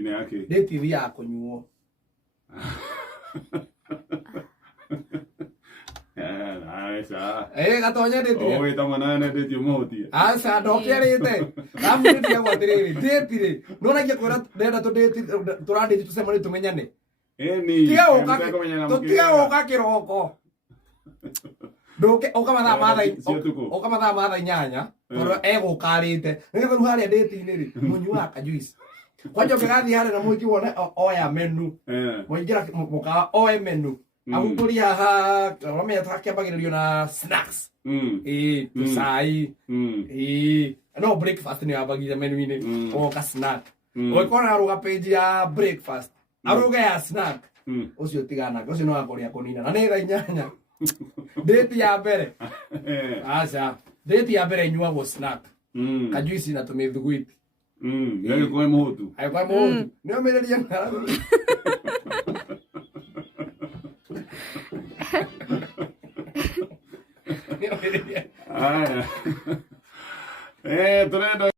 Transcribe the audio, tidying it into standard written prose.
Ine yake. Date ya kunyuo. Gatonya date. Owe tamana na date umoti. Asa ndokerete. Amuri ya gwatiriri. Date ri. Nona kia kwera ndenda to date turandite tusemane tumenyane. Eni. Tiga oka kiroko. Ndoke oka mathaa mathaa inyanya. Toro ego karite. Ngetha ruharia date ini ri. Munyua ka juice. Kwaje ukigathi hare na mwiki wone oya menu. Moingira mukawa oe menu. Agukuri haha wame atakambagiririo na snacks. Tusai. No breakfast ni abagira menu ini. O ka snack. Oikona aruga page ya breakfast. Aruga ya snack. Ucio tigana. Ucio no akoria kunina. Na nitha inyanya. Date ya mbere. Acha. Date ya mbere nyuagwo snack. Kajuici na tumithuguiti. Yeye kwa moto. Ai kwa moto. Ndio mereria ngara. Aya. Turenda